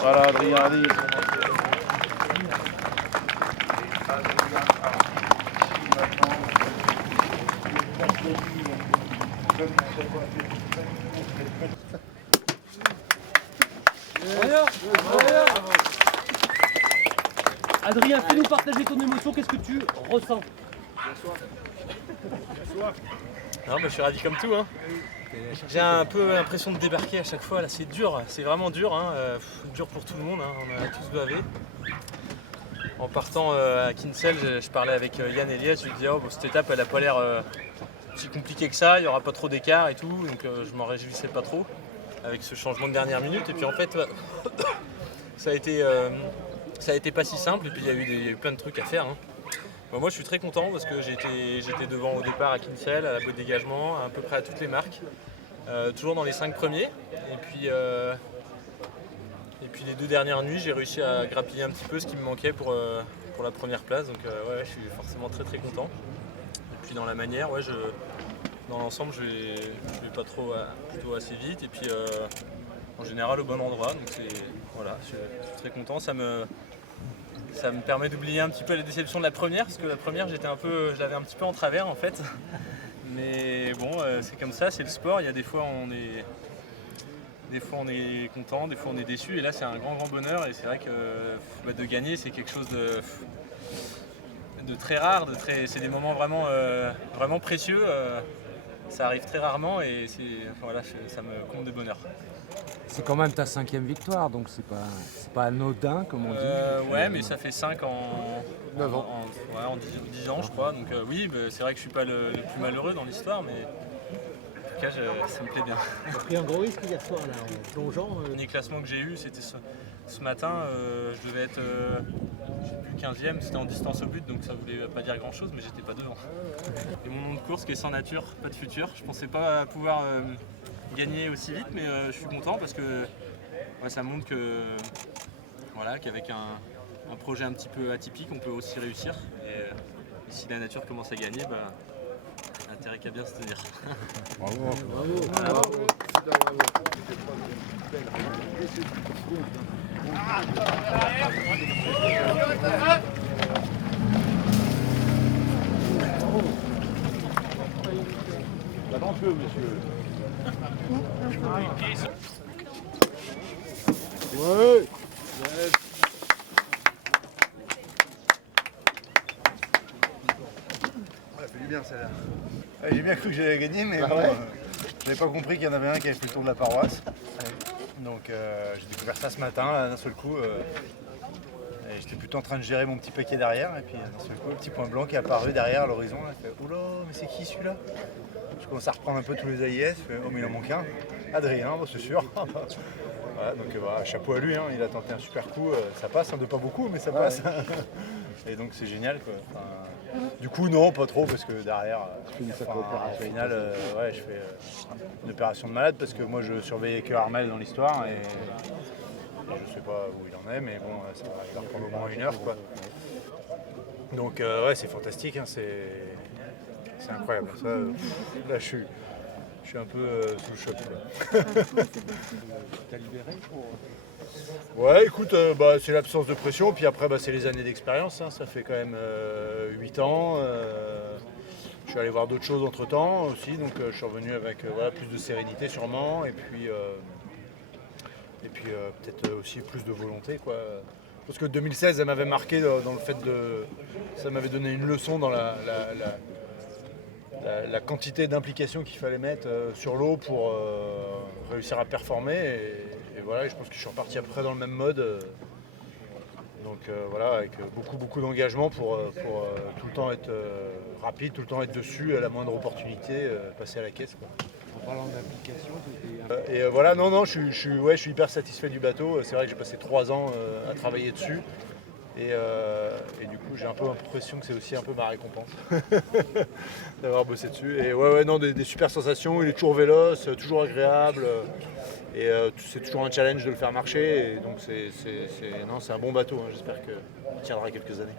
Voilà, Adrien, allez. Adrien, fais-nous partager ton émotion, qu'est-ce que tu ressens? Non, je suis ravi comme tout. Hein. J'ai un peu l'impression de débarquer à chaque fois. Là, c'est dur, c'est vraiment dur. Hein. Dur pour tout le monde. Hein. On a tous bavé. En partant à Kinsale, je parlais avec Yann Elias. Je lui disais, cette étape, elle n'a pas l'air si compliquée que ça. Il n'y aura pas trop d'écart et tout. Donc, je m'en réjouissais pas trop avec ce changement de dernière minute. Et puis, en fait, ça a été pas si simple. Et puis, il y a eu plein de trucs à faire. Hein. Moi je suis très content parce que j'étais devant au départ à Kinsale, à la boîte dégagement, à peu près à toutes les marques, toujours dans les 5 premiers. Et puis les 2 dernières nuits, j'ai réussi à grappiller un petit peu ce qui me manquait pour la première place. Donc je suis forcément très très content. Et puis dans la manière, dans l'ensemble, je vais pas trop, plutôt assez vite. Et puis en général au bon endroit. Donc voilà, je suis très content. Ça me permet d'oublier un petit peu les déceptions de la première, parce que la première, je l'avais un petit peu en travers en fait. Mais bon, c'est comme ça, c'est le sport. Il y a des fois on est content, des fois on est déçu. Et là, c'est un grand bonheur. Et c'est vrai que de gagner, c'est quelque chose de très rare, c'est des moments vraiment précieux. Ça arrive très rarement et ça me comble de bonheur. C'est quand même ta 5e victoire, donc c'est pas anodin comme on dit. Ouais, mais ça fait 5 en 9 ans. En 10 ans, je crois. Donc oui, c'est vrai que je suis pas le plus malheureux dans l'histoire, mais en tout cas, ça me plaît bien. Tu as pris un gros risque hier soir là, en plongeant. Le dernier classement que j'ai eu, c'était ce matin. Je devais être, je sais plus, 15e, c'était en distance au but, donc ça voulait pas dire grand chose, mais j'étais pas devant. Et mon nom de course qui est sans nature, pas de futur. Je pensais pas pouvoir gagner aussi vite, mais je suis content parce que ça montre qu'avec un projet un petit peu atypique, on peut aussi réussir. Et si la nature commence à gagner, intérêt qu'à bien se tenir. Bravo. Talentueux, monsieur. Ouais. Ça fait du bien celle-là. Ouais, j'ai bien cru que j'allais gagner, mais bon, j'avais pas compris qu'il y en avait un qui avait fait le tour de la paroisse. Donc j'ai découvert ça ce matin, là, d'un seul coup. Et j'étais plutôt en train de gérer mon petit paquet derrière, et puis d'un seul coup, un petit point blanc qui est apparu derrière à l'horizon. Je fais, oula, mais c'est qui celui-là? Je commence à reprendre un peu tous les AIS. Je fais, oh, mais il en manque un. Adrien, c'est sûr. Voilà, donc chapeau à lui, hein, il a tenté un super coup. Ça passe, de pas beaucoup, mais ça passe. Et donc c'est génial, quoi. Du coup, non, pas trop, parce que derrière, au final, je fais une opération de malade, parce que moi je surveillais que Armel dans l'histoire, et je sais pas où il en est, mais bon, ça va prendre au moins 1 heure, quoi. Donc c'est fantastique, hein, c'est incroyable. Ça, là, je suis un peu sous le choc, quoi. T'as libéré pour... Ouais, écoute, c'est l'absence de pression, puis après c'est les années d'expérience, hein. Ça fait quand même 8 ans. Je suis allé voir d'autres choses entre temps aussi, donc je suis revenu avec plus de sérénité sûrement, et puis peut-être aussi plus de volonté, quoi. Parce que 2016, elle m'avait marqué dans le fait de... Ça m'avait donné une leçon dans la quantité d'implication qu'il fallait mettre sur l'eau pour réussir à performer. Et voilà, je pense que je suis reparti après dans le même mode. Donc avec beaucoup d'engagement pour tout le temps être rapide, tout le temps être dessus, à la moindre opportunité, passer à la caisse, quoi. En parlant d'implication, je suis hyper satisfait du bateau. C'est vrai que j'ai passé 3 ans à travailler dessus. Et du coup, j'ai un peu l'impression que c'est aussi un peu ma récompense d'avoir bossé dessus. Et des super sensations. Il est toujours véloce, toujours agréable. Et c'est toujours un challenge de le faire marcher. Et donc c'est un bon bateau, hein. J'espère qu'il tiendra quelques années.